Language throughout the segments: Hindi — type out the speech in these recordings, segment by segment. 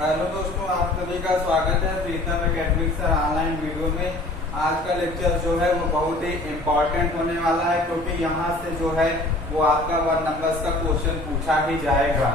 हेलो दोस्तों, आप सभी का स्वागत है प्रीतम एकेडमिक सर ऑनलाइन वीडियो में। आज का लेक्चर जो है वो बहुत ही इम्पोर्टेंट होने वाला है, क्योंकि यहाँ से जो है वो आपका 1 नंबर्स का क्वेश्चन पूछा ही जाएगा।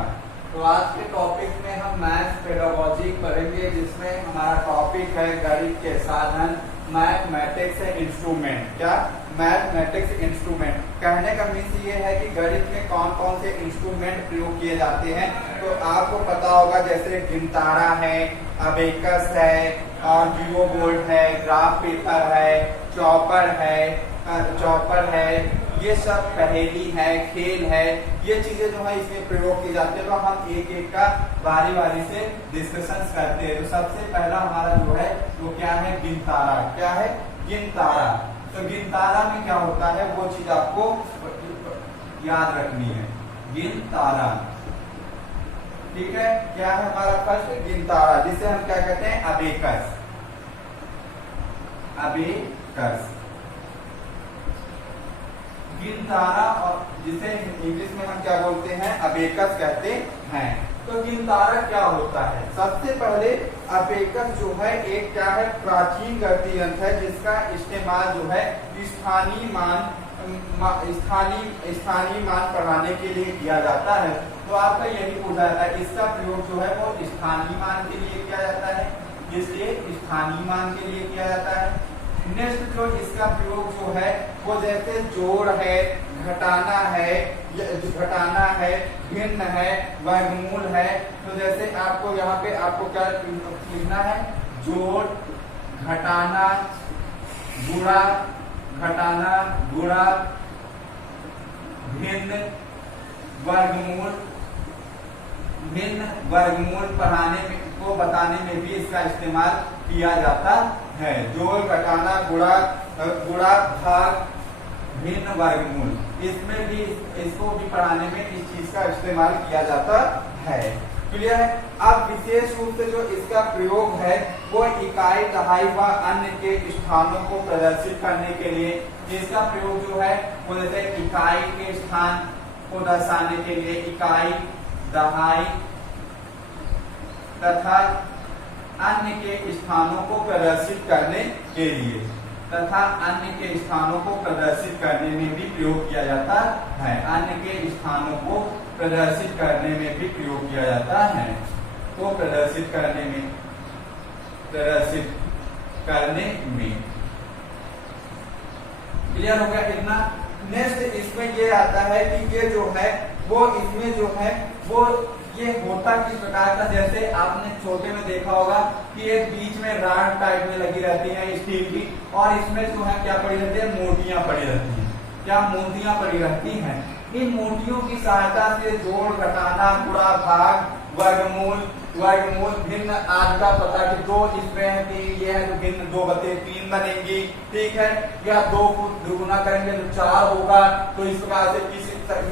तो आज के टॉपिक में हम मैथ्स पेडागोजी पढ़ेंगे, जिसमें हमारा टॉपिक है गणित के साधन, मैथमेटिक्स इंस्ट्रूमेंट। क्या मैथमेटिक्स इंस्ट्रूमेंट कहने का मीन्स ये है कि गणित में कौन कौन से इंस्ट्रूमेंट प्रयोग किए जाते हैं। तो आपको पता होगा, जैसे गिनतारा है, अबेकस है, और जीरो बोर्ड है, ग्राफ पेपर है, चॉपर है, ये सब पहेली है, खेल है, ये चीजें जो है इसमें प्रयोग की जाती है। तो हम एक एक का बारी बारी से डिस्कशन करते हैं। तो सबसे पहला हमारा जो है वो क्या है, गिनतारा। क्या है, गिनतारा। तो गिनतारा में क्या होता है वो चीज आपको याद रखनी है। गिनतारा, ठीक है। क्या है हमारा फर्स्ट, गिनतारा, जिसे हम क्या कहते हैं, अबेकस। अबेकस गिनतारा, और जिसे इंग्लिश में हम क्या बोलते हैं, अबेकस कहते हैं। तो गिनतारा क्या होता है? सबसे पहले अबेकस जो है एक क्या है, प्राचीन गणितीय यंत्र है, जिसका इस्तेमाल जो है स्थानीय मान पढ़ाने के लिए किया जाता है। तो आपका यही पूछा जाता है, इसका प्रयोग जो है वो स्थानीय मान के लिए किया जाता है। इसलिए स्थानीय मान के लिए किया जाता है। नेक्स्ट जो इसका प्रयोग जो है वो जैसे जोड़ है, घटाना है, भिन्न है, वर्गमूल है। तो जैसे आपको यहाँ पे आपको क्या लिखना है, जोड़, घटाना, गुणा, भिन्न, वर्गमूल पढ़ाने में को बताने में भी इसका इस्तेमाल किया जाता है। जोड़, घटाना, गुणा, भाग, भिन्न, वर्गमूल, इसमें भी इसको भी पढ़ाने में इस चीज का इस्तेमाल किया जाता है। क्लियर है? अब विशेष रूप से जो इसका प्रयोग है वो इकाई, दहाई व अन्य के स्थानों को प्रदर्शित करने के लिए इसका प्रयोग जो है वो जैसे इकाई के स्थान को दर्शाने के लिए इकाई, दहाई तथा अन्य के स्थानों को प्रदर्शित करने के लिए में भी प्रयोग किया जाता है। अन्य के स्थानों को प्रदर्शित करने में भी प्रयोग किया जाता है। तो प्रदर्शित करने में क्लियर हो गया इतना। नेक्स्ट इसमें ये आता है कि ये जो है वो इसमें जो है वो ये होता किस प्रकार का, जैसे आपने छोटे में देखा होगा कि एक बीच में राड टाइप में लगी रहती है स्टील की, और इसमें जो है क्या पड़ी रहती है, मोतियां पड़ी रहती हैं। क्या मोतियां पड़ी रहती हैं? इन मोतियों की सहायता से जोड़, घटाना, गुणा, भाग, वर्गमूल, भिन्न आदि का पता कि 2 इसमें है, 3 ये है, तो भिन्न 2/3 बनेंगी। ठीक है, या 2 को दुगुना करेंगे तो 4 होगा। तो इस प्रकार से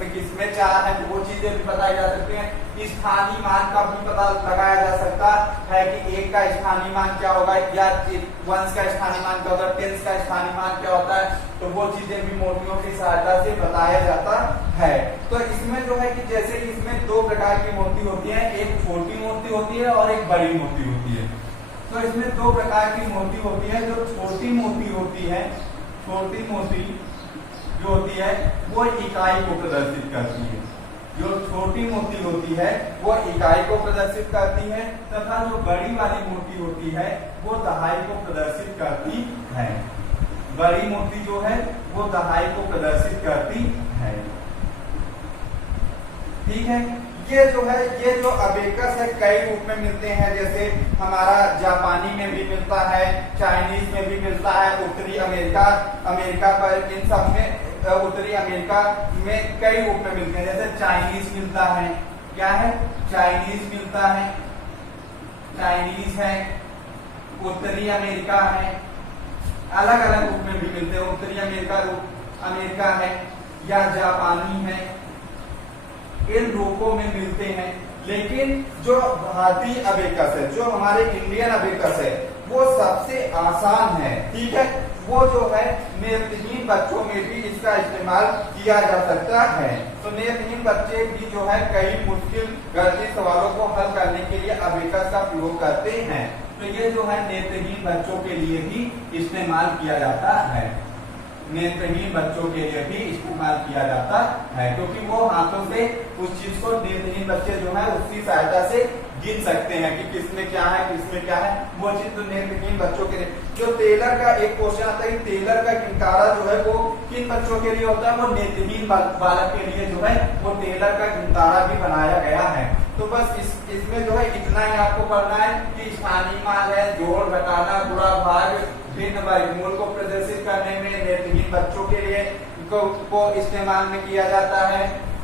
किसमें 4 है, तो वो चीजें भी बताई जा सकती हैं। स्थानीय मान का भी पता लगाया जा सकता है कि 1 का स्थानीय मान क्या होगा, या 1 का स्थानीय मान क्या होता है, 10 का स्थानीय मान क्या होता है। तो वो चीजें भी मोतियों की सहायता से बताया जाता है। तो इसमें जो है कि जैसे इसमें 2 प्रकार की मोती होती है, एक छोटी मोती होती है और एक बड़ी मोती होती है। तो इसमें 2 प्रकार की मोती होती है। जो छोटी मोती होती है, छोटी मोती जो होती है वो इकाई को प्रदर्शित करती है। जो छोटी मोती होती है वो इकाई को प्रदर्शित करती है, तथा जो बड़ी वाली मोती होती है वो दहाई को प्रदर्शित करती है। बड़ी मोती जो है वो दहाई को प्रदर्शित करती है। ठीक है, ये जो अबेकस है कई रूप में मिलते हैं। जैसे हमारा जापानी में भी मिलता है, चाइनीज में भी मिलता है, उत्तरी अमेरिका पर, इन सब में उत्तरी अमेरिका में कई रूप में मिलते हैं। जैसे चाइनीज मिलता है, क्या है, चाइनीज मिलता है, चाइनीज है, उत्तरी अमेरिका है, अलग अलग रूप में भी मिलते हैं। उत्तरी अमेरिका है या जापानी है, इन रूपों में मिलते हैं। लेकिन जो भारतीय अबेकस है, जो हमारे इंडियन अबेकस है, वो सबसे आसान है। ठीक है, वो जो है नेत्रहीन बच्चों में भी इसका इस्तेमाल किया जा सकता है। तो नेत्रहीन बच्चे भी जो है कई मुश्किल गणितीय सवालों को हल करने के लिए अबेकस का प्रयोग करते हैं। तो ये जो है नेत्रहीन बच्चों के लिए भी इस्तेमाल किया जाता है, नेत्रहीन बच्चों के लिए भी इस्तेमाल किया जाता है, क्योंकि वो हाथों से उस चीज को नेत्रहीन बच्चे जो है उसकी सहायता से गिन सकते हैं कि किसमें क्या है किसमें क्या है, वो चीज तो नेत्रहीन बच्चों के लिए। जो टेलर का एक क्वेश्चन आता है कि टेलर का किंकारा जो है वो किन बच्चों के लिए होता है, वो नेत्रहीन बालक के लिए जो है वो टेलर का किंकारा भी बनाया गया है। तो बस इसमें जो है इतना ही आपको पढ़ना है कि स्थानीय मान है, जोड़ घटाना, गुणा भाग, भिन्न वर्गमूल को प्रदर्शित करने में नेत्रहीन बच्चों के लिए को इस्तेमाल में किया जाता है।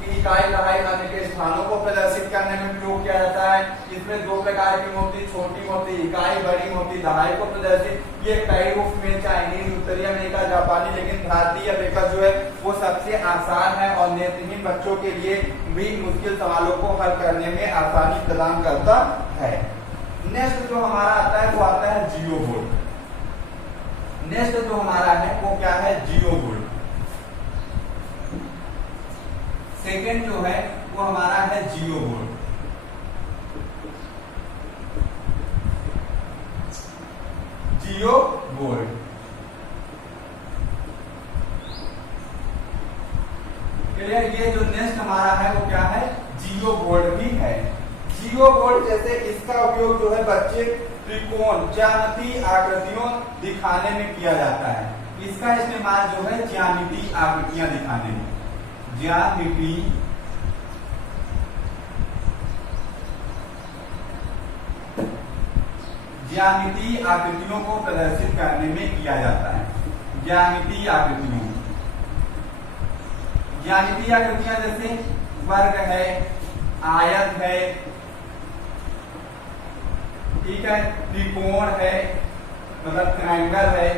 इकाई दहाई अन्य के स्थानों को प्रदर्शित करने में प्रयोग किया जाता है। इसमें दो प्रकार की मूर्ति, छोटी मूर्ति इकाई, बड़ी मूर्ति दहाई को प्रदर्शित। ये कई रूप में चाइनीज, उत्तरी अमेरिका, जापानी, लेकिन भारतीय अबेकस जो है वो सबसे आसान है और नेत्रहीन बच्चों के लिए भी मुश्किल सवालों को हल करने में आसानी प्रदान करता है। नेक्स्ट जो हमारा आता है वो आता है जियो बोर्ड। नेक्स्ट जो हमारा है वो क्या है, जियो बोर्ड। सेकेंड जो है वो हमारा है जियो बोर्ड। जियो बोर्ड क्लियर। ये जो नेक्स्ट हमारा है वो क्या है, जियो बोर्ड भी है। जियो बोर्ड जैसे इसका उपयोग जो है बच्चे त्रिकोण, ज्यामितीय आकृतियों दिखाने में किया जाता है। इसका इस्तेमाल जो है ज्यामितीय आकृतियां दिखाने में, ज्यामितीय आकृतियों को प्रदर्शित करने में किया जाता है। ज्यामितीय आकृतियां जैसे वर्ग है, आयत है, ठीक है, त्रिकोण है, मतलब ट्रायंगल है,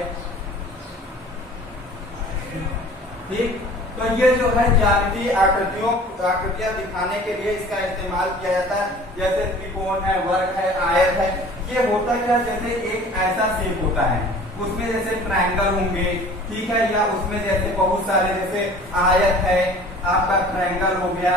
ठीक। तो ये जो है ज्यामितीय आकृतियां दिखाने के लिए इसका इस्तेमाल किया जाता है। जैसे त्रिकोण है, वर्ग है, आयत है। ये होता क्या, जैसे एक ऐसा शेप होता है, उसमें जैसे ट्रायंगल होंगे, ठीक है, या उसमें जैसे बहुत सारे, जैसे आयत है, आपका ट्रायंगल हो गया,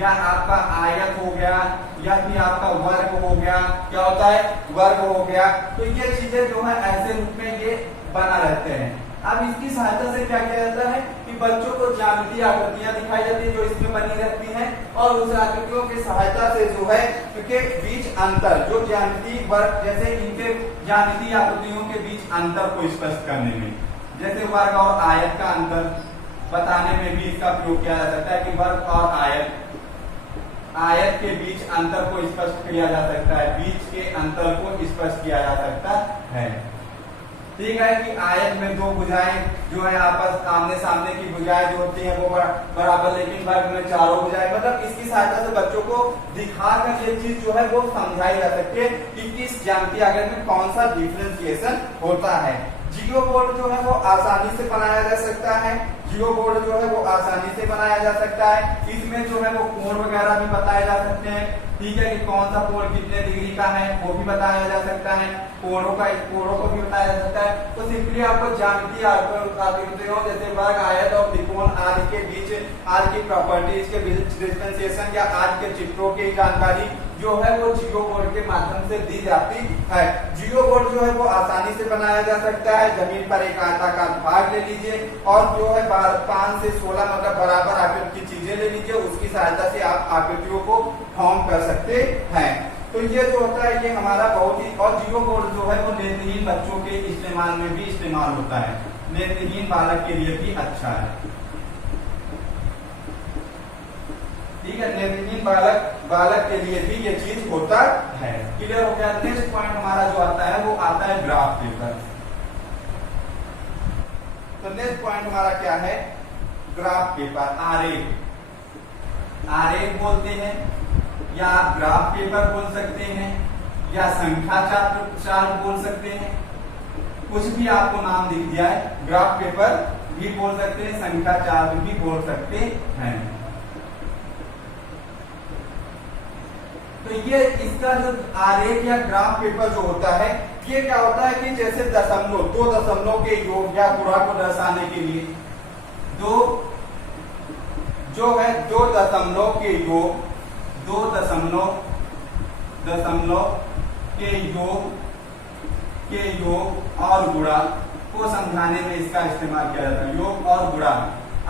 या आपका आयत हो गया, या फिर आपका वर्ग हो गया। क्या होता है, वर्ग हो गया। तो ये चीजें जो है ऐसे रूप में ये बना रहते हैं। अब इसकी सहायता से क्या किया जाता है कि बच्चों को ज्यामितीय आकृतियां दिखाई जाती है जो इसमें बनी रहती हैं, और उस आकृतियों की सहायता से जो है इनके बीच अंतर, जो ज्यामितीय वर्ग, जैसे इनके ज्यामितीय आकृतियों के बीच अंतर को स्पष्ट करने में, जैसे वर्ग और आयत का अंतर बताने में भी इसका प्रयोग किया जा सकता है कि वर्ग और आयत के बीच अंतर को स्पष्ट किया जा सकता है, बीच के अंतर को स्पष्ट किया जा सकता है। ठीक है, कि आयत में दो भुजाएं जो है आपस आमने सामने की भुजाएं जो होती हैं वो बराबर, लेकिन वर्ग में चारों भुजाएं, मतलब इसकी सहायता से बच्चों को दिखाकर ये चीज जो है वो समझाई जा सकती है कि किस ज्यामितीय आकृति में कौन सा डिफरेंशिएशन होता है। जियो बोर्ड जो है वो आसानी से बनाया जा सकता है। जियो बोर्ड जो है वो आसानी से बनाया जा सकता है। इसमें जो है वो कोण वगैरह भी बताए जा सकते हैं, ठीक है, कि कौन सा कोण कितने डिग्री का है वो भी बताया जा सकता है, कोणों को भी बताया जा सकता है। तो सिंपली आपको ज्यामितीय आकृतियों जैसे वर्ग, आयत और त्रिकोण आदि के बीच, आदि की प्रॉपर्टीज के बीच डिफरेंशिएशन या आदि के चित्रों की जानकारी जो है वो जियो बोर्ड के माध्यम से दी जाती है। जियो बोर्ड जो है वो आसानी से बनाया जा सकता है। जमीन पर एक आयताकार भाग ले लीजिए और जो है 5 से 16 मतलब बराबर आकृति की चीजें ले लीजिए, उसकी सहायता से आप आकृतियों को फॉर्म कर सकते हैं। तो ये जो होता है ये हमारा बहुत ही, और जियो बोर्ड जो है वो नेत्रहीन बच्चों के इस्तेमाल में भी इस्तेमाल होता है, नेत्रहीन बालक के लिए भी अच्छा है। ठीक है, नेत्रहीन बालक के लिए भी ये चीज होता है। क्लियर हो गया। नेक्स्ट पॉइंट हमारा जो आता है वो आता है ग्राफ पेपर। तो नेक्स्ट पॉइंट हमारा क्या है, ग्राफ पेपर, आरेख बोलते हैं, या आप ग्राफ पेपर बोल सकते हैं, या संख्या चार्ट बोल सकते हैं, कुछ भी आपको नाम दिख दिया है, ग्राफ पेपर भी बोल सकते हैं, संख्या चार्ट भी बोल सकते हैं। तो ये इसका जो आरेख या ग्राफ पेपर जो होता है ये क्या होता है कि जैसे दशमलव, दो दशमलव के योग या गुणा को दर्शाने के लिए दो जो है दो दशमलव के योग, दो दशमलव के योग और गुणा को समझाने में इसका इस्तेमाल किया जाता है। योग और गुणा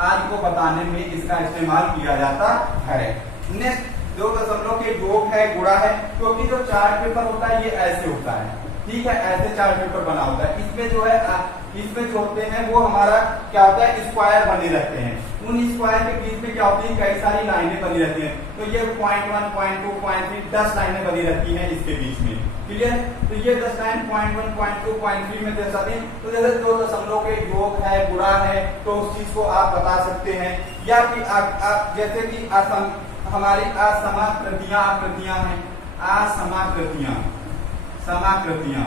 आदि को बताने में इसका इस्तेमाल किया जाता है। नेक्स्ट, दो दशमलव के योग है, गुणा है, क्योंकि जो चार्ट पेपर होता है ये ऐसे होता है, ठीक है, ऐसे चार्ट पेपर बना होता है। इसमें जो है इसमें जो होते हैं वो हमारा क्या होता है, स्क्वायर बने रहते हैं। उन स्क्वायर के बीच में क्या होती है, कई सारी लाइनें बनी रहती हैं। तो ये 0.1, 0.2, 0.3 10 लाइनें बनी रहती हैं इसके बीच में, क्लियर है। तो ये 10 लाइन 0.1, 0.2, 0.3 में दर्शाते हैं। तो जैसे दो दशमलव के योग है, गुणा है, तो उस चीज को आप बता सकते हैं। या फिर जैसे कि हमारी असमाकृतियां आकृतियां हैं, समाकृतियां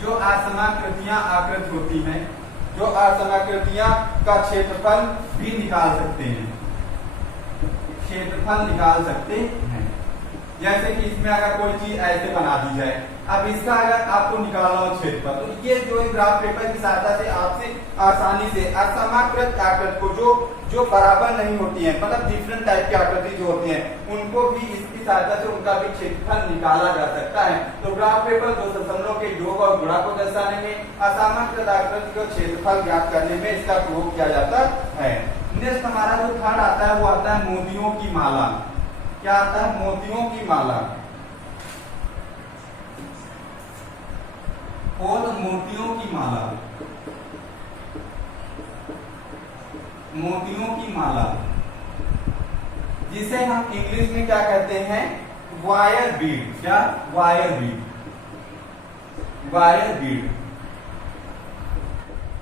जो असमाकृतियां आकृत होती हैं, जो असमाकृतियां का क्षेत्रफल भी निकाल सकते हैं, क्षेत्रफल निकाल सकते हैं। जैसे कि इसमें अगर कोई चीज ऐसे बना दी जाए, अब इसका अगर आपको निकालना हो क्षेत्रफल, तो ये जो ग्राफ पेपर की सहायता से आपसे आसानी से असमाकृत आकृति को जो बराबर नहीं होती है, मतलब डिफरेंट टाइप की आकृति जो होती है, उनको भी इसकी सहायता से उनका भी क्षेत्रफल निकाला जा सकता है। तो ग्राफ पेपर दो दशमलव के योग और गुणा को दर्शाने में, असमाकृत आकृति को क्षेत्रफल ज्ञात करने में इसका प्रयोग किया जाता है। नेक्स्ट हमारा जो थर्ड आता है वो आता है मोतियों की माला। क्या आता है, मोतियों की माला। और मोतियों की माला, मोतियों की माला जिसे हम इंग्लिश में क्या कहते हैं, वायर बीड। क्या, वायर बीड, वायर बीड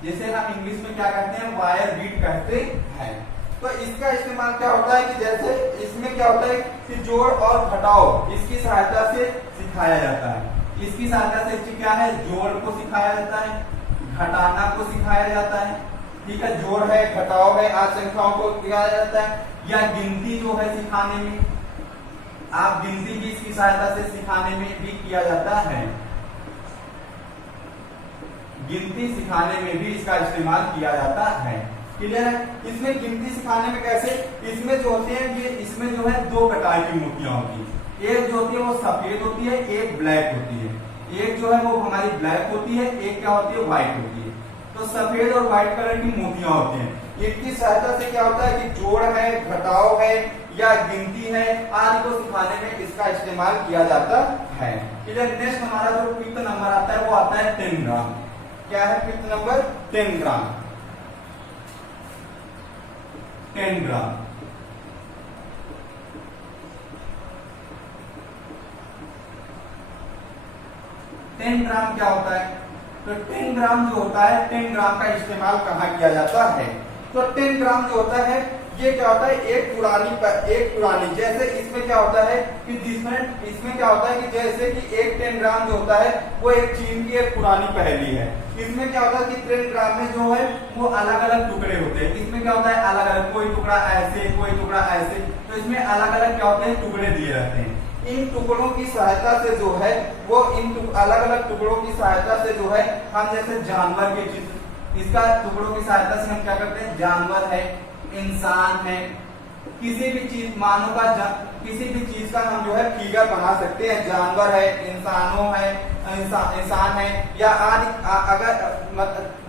जिसे हम इंग्लिश में क्या कहते हैं, वायर बीड कहते हैं। तो इसका इस्तेमाल क्या होता है कि जैसे इसमें क्या होता है कि जोड़ और घटाव इसकी सहायता से सिखाया जाता है। इसकी सहायता से क्या है, जोड़ को सिखाया जाता है, घटाना को सिखाया जाता है, ठीक है, जोड़ है, घटाव है, आज संख्याओं को सिखाया जाता है। या गिनती जो है सिखाने में, आप गिनती भी इसकी सहायता से सिखाने में भी किया जाता है। गिनती सिखाने में भी इसका इस्तेमाल किया जाता है, क्लियर है। इसमें गिनती सिखाने में कैसे, इसमें जो होते हैं ये, इसमें जो है दो प्रकार की मोतियां होती है। एक जो होती है वो सफेद होती है, एक ब्लैक होती है। एक जो है वो हमारी ब्लैक होती है, एक क्या होती है, व्हाइट होती है। तो सफेद और व्हाइट कलर की मोतियां होती हैं। इनकी सहायता से क्या होता है कि जोड़ है, घटाव है या गिनती है आदि को सिखाने में इसका इस्तेमाल किया जाता है। नेक्स्ट हमारा जो फिफ्थ नंबर आता है वो आता है 10 ग्राम। क्या है फिफ्थ नंबर, 10 ग्राम। 10 ग्राम 10 ग्राम क्या होता है, तो 10 ग्राम जो होता है, 10 ग्राम का इस्तेमाल कहाँ किया जाता है, तो 10 ग्राम जो होता है ये क्या होता है, एक पुरानी जैसे इसमें क्या होता है कि इसमें क्या होता है कि जैसे कि एक 10 ग्राम जो होता है वो एक चीन की एक पुरानी पहेली है। इसमें क्या होता है कि 10 ग्राम में जो है वो अलग अलग टुकड़े होते हैं। इसमें क्या होता है अलग अलग, कोई टुकड़ा ऐसे, कोई टुकड़ा ऐसे, तो इसमें अलग अलग क्या होते हैं, टुकड़े दिए रहते हैं। इन टुकड़ों की सहायता से जो है वो अलग अलग टुकड़ों की सहायता से जो है हम जैसे जानवर के चित्र, इसका टुकड़ों की सहायता से हम क्या करते हैं, जानवर है, इंसान है, किसी भी चीज मानो का किसी भी चीज का हम जो है फिगर बना सकते हैं। जानवर है, इंसान है या अगर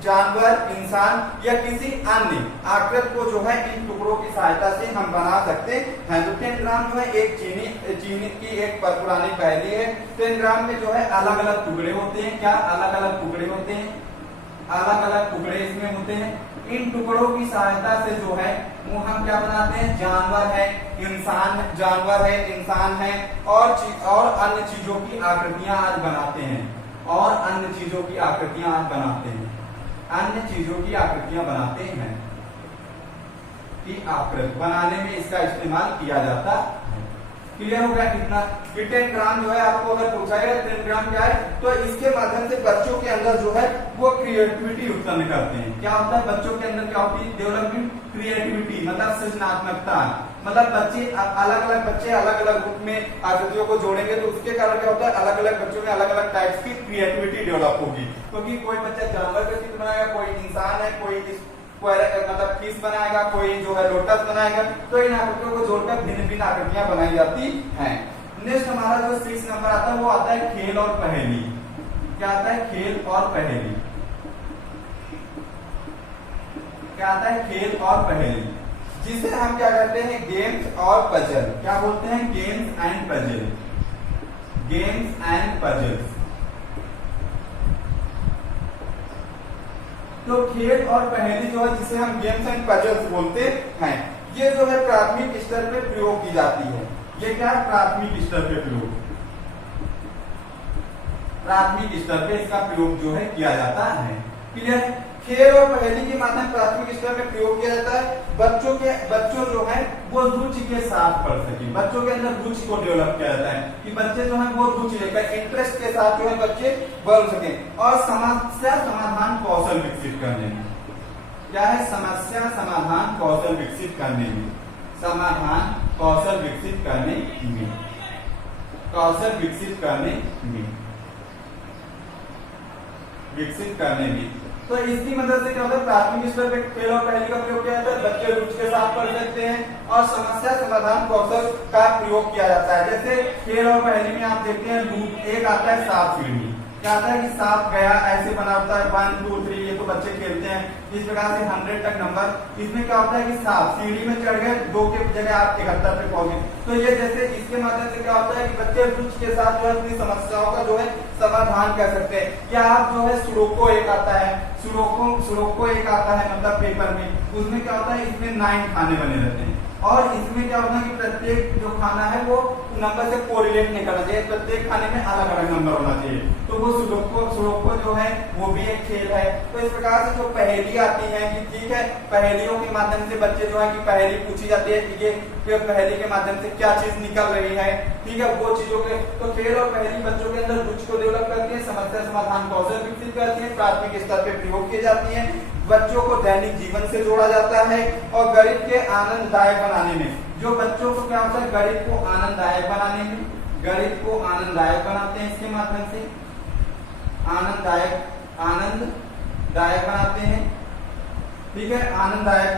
जानवर, इंसान या किसी अन्य आकृति को जो है इन टुकड़ों की सहायता से हम बना सकते हैं। तो 10 ग्राम जो है एक चीनी की एक पुरानी पहेली है। 10 ग्राम में जो है अलग अलग टुकड़े होते हैं। क्या, अलग अलग टुकड़े होते हैं, अलग अलग टुकड़े इसमें होते हैं। इन टुकड़ों की सहायता से जो है वो हम क्या बनाते हैं, जानवर है, इंसान है और अन्य चीजों की आकृतियां आज बनाते हैं, अन्य चीजों की आकृतियां बनाते हैं कि आकृति बनाने में इसका इस्तेमाल किया जाता है। क्लियर हो गया कितना कि 10 ग्राम जो है आपको अगर पूछा गया 10 ग्राम क्या है, तो इसके माध्यम से बच्चों के अंदर जो है वो क्रिएटिविटी उत्पन्न करते हैं। क्या होता है बच्चों के अंदर, क्या होती है डेवलपमेंट, क्रिएटिविटी मतलब सृजनात्मकता, मतलब बच्चे अलग अलग ग्रुप में आकृतियों को जोड़ेंगे तो उसके कारण क्या होता है अलग अलग बच्चों में अलग अलग टाइप्स की क्रिएटिविटी डेवलप होगी। क्योंकि कोई बच्चा जानवर का चित्र बनाएगा, कोई इंसान है, कोई मतलब फिश बनाएगा, कोई जो है लोटस बनाएगा, तो इन आकृतियों को जोड़कर भिन्न भिन्न आकृतियां बनाई जाती हैं। नेक्स्ट हमारा जो 6 नंबर आता है वो आता है खेल और पहेली। क्या आता है खेल और पहेली, क्या आता है खेल और पहेली, जिसे हम क्या कहते हैं गेम्स और पजल। क्या बोलते हैं games and puzzle, games and puzzles. तो खेल और पहेली जो है जिसे हम गेम्स एंड पजल्स बोलते हैं, ये जो है प्राथमिक स्तर पे प्रयोग की जाती है। ये क्या है प्राथमिक स्तर पे प्रयोग, प्राथमिक स्तर पे इसका प्रयोग जो है किया जाता है। क्लियर, खेल और पहेली के माध्यम प्राथमिक स्तर में प्रयोग किया जाता है। बच्चों जो है वो रुचि के साथ पढ़ सके, बच्चों के अंदर रुचि को डेवलप किया जाता है कि बच्चे जो है वो रुचि लेकर इंटरेस्ट के साथ जो है बच्चे बोल सके। और समस्या समाधान कौशल विकसित करने में, क्या है समस्या समाधान कौशल विकसित करने में, समाधान कौशल विकसित करने में, कौशल विकसित करने में, विकसित करने में। तो इसकी मदद से क्या होता है प्राथमिक स्तर पे खेल और पहेली का प्रयोग किया जाता है, बच्चे रुचि के साथ पढ़ सकते हैं और समस्या समाधान कौशल का प्रयोग किया जाता है। जैसे खेल और पहेली में आप देखते हैं एक आता है सांप सीढ़ी। क्या आता है कि सांप गया ऐसे बना होता है 1 2 3, ये तो बच्चे खेलते हैं इस प्रकार से 100 तक नंबर। इसमें क्या होता है कि सांप सीढ़ी में चढ़ गए, 2 के जगह आप 71 पे पहुंचे। तो ये जैसे इसके माध्यम से क्या होता है कि बच्चे रुचि के साथ जो है अपनी समस्याओं का जो है समाधान कर सकते हैं। या आप जो है सुडोको एक आता है, सुडोको एक आता है मतलब पेपर में, उसमें क्या होता है इसमें 9 खाने बने रहते हैं और इसमें क्या होता है कि प्रत्येक जो खाना है वो नंबर से कोरिलेट नहीं करना चाहिए, प्रत्येक खाने में अलग अलग नंबर होना चाहिए। तो वो सुडोको जो है वो भी एक खेल है। तो इस प्रकार से जो पहेली आती है कि ठीक है पहेलियों के माध्यम से बच्चे जो है कि पहेली पूछी जाती है कि ये पहेली के माध्यम से क्या चीज निकल रही है, ठीक है वो चीजों के। तो खेल और पहेली बच्चों के अंदर रुचि को डेवलप करती है, समस्या समाधान कौशल विकसित करती है, प्राथमिक स्तर पे प्रयोग की जाती है, बच्चों को दैनिक जीवन से जोड़ा जाता है और गणित के आनंददायक बनाने में, जो बच्चों को क्या होता है गणित को आनंददायक बनाने में, गणित को आनंददायक बनाते हैं इसके माध्यम से, आनंददायक बनाते हैं, ठीक है आनंददायक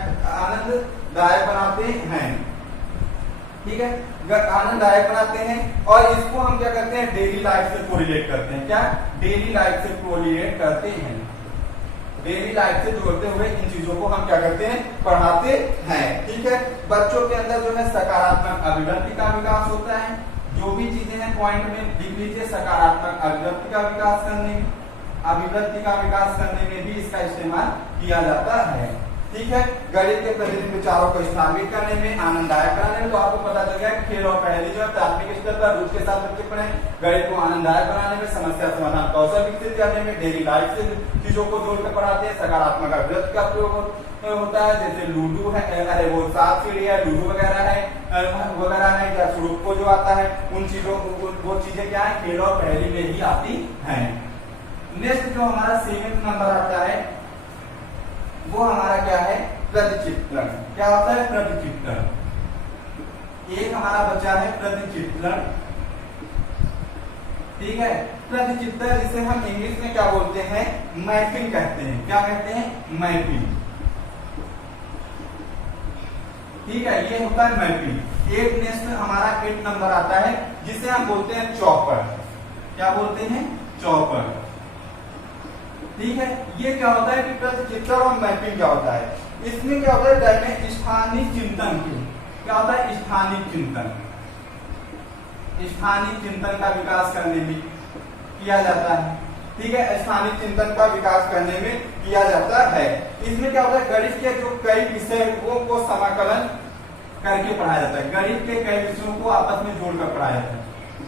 बनाते हैं, ठीक है आनंददायक बनाते हैं। और इसको हम क्या करते हैं डेली लाइफ से कोरिलेट करते हैं, क्या डेली लाइफ से कोरिलेट करते हैं, डेली लाइफ से जोड़ते हुए इन चीजों को हम क्या करते हैं पढ़ाते हैं, ठीक है। बच्चों के अंदर जो है सकारात्मक अभिव्यक्ति का विकास होता है, जो भी चीजें हैं पॉइंट में लिख लीजिए, सकारात्मक अभिव्यक्ति का विकास करने में, अभिव्यक्ति का विकास करने में भी इसका इस्तेमाल किया जाता है, ठीक है। गणित के प्रतिदिन विचारों को स्थापित करने में, आनंददायक बनाने में, तो आपको पता चल गया खेल और पहेली जो है प्राथमिक स्तर पर रुचि के साथ बच्चे पढ़े, गणित को आनंददायक बनाने में, समस्या समाधान कौशल विकसित करने में, डेली लाइफ से चीजों को जोड़कर पढ़ाते हैं, सकारात्मक अभिव्यक्ति का प्रयोग होता है, जैसे लूडो है, अरे वो सांप सीढ़ी है, लूडो वगैरह है या सुडोको जो आता है, उन चीजों वो चीजें क्या है खेल और पहेली में ही आती है। नेक्स्ट जो हमारा 7th नंबर आता है वो हमारा क्या है प्रतिचित्रण। क्या होता है प्रतिचित्रण, एक हमारा बचा है प्रतिचित्रण, ठीक है। प्रतिचित्रण जिसे हम इंग्लिश में क्या बोलते हैं मैपिंग कहते हैं, क्या कहते हैं मैपिंग, ठीक है ये होता है मैपिंग। एक नेक्स्ट हमारा 8 नंबर आता है जिसे हम बोलते हैं चॉपर, क्या बोलते हैं चॉपर, ठीक है। ये क्या होता है कि प्रतिचित्रण और मैपिंग क्या होता है, इसमें क्या होता है स्थानीय चिंतन की, क्या होता है स्थानीय चिंतन, स्थानीय चिंतन का विकास करने में किया जाता है, ठीक है स्थानीय चिंतन का विकास करने में किया जाता है। इसमें क्या होता है गणित के जो कई विषय को समाकलन करके पढ़ाया जाता है, गणित के कई विषयों को आपस में जोड़कर पढ़ाया जाता है,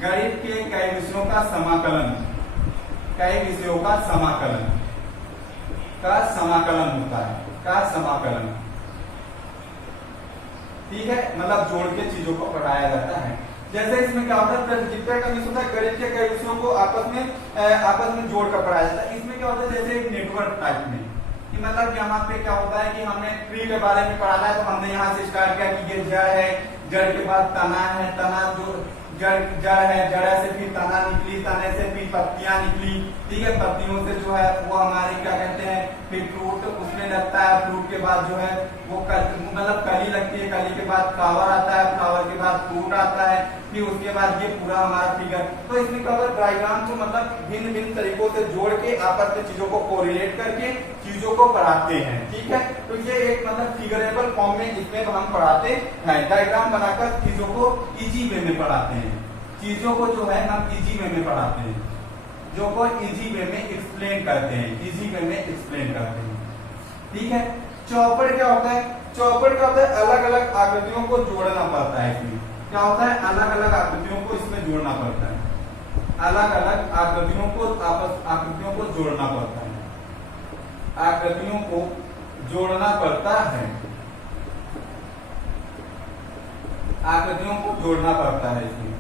गणित के कई विषयों का समाकलन, कई विषयों का समाकलन होता है, का समाकलन, ठीक है मतलब जोड़ के चीजों को पढ़ाया जाता है। जैसे इसमें क्या होता है, जितना का विषय होता है गणित के कई विषयों को आपस में जोड़ कर पढ़ाया जाता है। इसमें क्या होता है जैसे एक नेटवर्क टाइप में, कि मतलब यहाँ पे क्या होता है कि हमने ट्री के बारे में पढ़ाना है, तो हमने यहाँ से स्टार्ट किया कि ये जड़ है, जड़ के बाद तना है, तना जो जड़ है, जड़ से फिर तना निकली, तने से फिर पत्तियां निकली, ठीक है, पत्तियों से जो है वो हमारे क्या कहते हैं फिर फ्रूट उसमें लगता है, फ्रूट के बाद जो है वो मतलब कली लगती है, कली के बाद फ्लावर आता है, फ्लावर के बाद फ्रूट आता है, फिर उसके बाद ये पूरा हमारा फिगर। तो इसमें क्या होता है डायग्राम को मतलब भिन्न भिन्न तरीकों से जोड़ के आपस में चीजों को कोरिलेट करके चीजों को पढ़ाते हैं, ठीक है। तो ये एक मतलब फिगरेबल फॉर्म में इसमें हम पढ़ाते हैं, डायग्राम बनाकर चीजों को इजी वे में पढ़ाते हैं, चीजों को जो है हम इजी वे में पढ़ाते हैं, जो को इजी वे में एक्सप्लेन करते हैं, इजी वे में एक्सप्लेन करते हैं, ठीक है। चौपड़ क्या होता है, चौपड़ क्या होता है अलग अलग आकृतियों को जोड़ना पड़ता है, इसमें क्या होता है अलग अलग आकृतियों को इसमें जोड़ना पड़ता है, अलग अलग आकृतियों को आकृतियों को जोड़ना पड़ता है, आकृतियों को जोड़ना पड़ता है, आकृतियों को जोड़ना पड़ता है इसमें,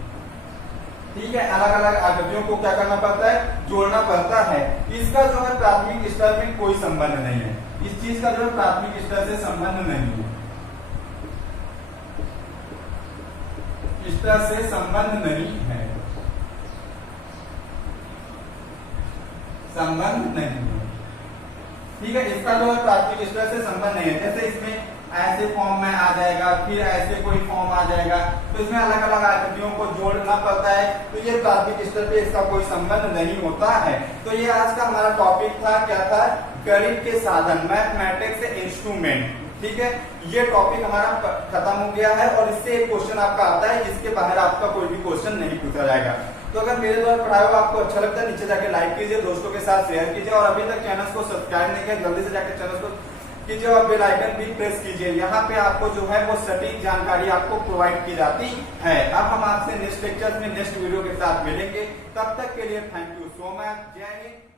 ठीक है। अलग अलग आकृतियों को क्या करना पड़ता है, जोड़ना पड़ता है। इसका जो है प्राथमिक स्तर में कोई संबंध नहीं है, इस चीज का जो है प्राथमिक स्तर से संबंध नहीं है, स्तर से संबंध नहीं है, संबंध नहीं है, ठीक है। इसका जो है प्राथमिक स्तर से संबंध नहीं है। जैसे इसमें ऐसे फॉर्म में आ जाएगा, फिर ऐसे कोई फॉर्म आ जाएगा, तो इसमें अलग अलग आकृतियों को जोड़ना पड़ता है, तो ये प्राथमिक स्तर पे इसका कोई संबंध नहीं होता है। तो ये आज का हमारा टॉपिक था, क्या था, गणित के साधन, मैथमेटिक्स इंस्ट्रूमेंट, ठीक है। ये टॉपिक हमारा खत्म हो गया है और इससे एक क्वेश्चन आपका आता है, इसके बाहर आपका कोई भी क्वेश्चन नहीं पूछा जाएगा। तो अगर मेरे द्वारा पढ़ाया हुआ आपको अच्छा लगता है, नीचे जाके लाइक कीजिए, दोस्तों के साथ शेयर कीजिए, और अभी तक चैनल को सब्सक्राइब नहीं किया जल्दी से जाकर चैनल को कीजिए और बेल आइकन भी प्रेस कीजिए। यहाँ पे आपको जो है वो सटीक जानकारी आपको प्रोवाइड की जाती है। अब हम आपसे नेक्स्ट लेक्चर में नेक्स्ट वीडियो के साथ मिलेंगे, तब तक के लिए थैंक यू सो मच, जय हिंद।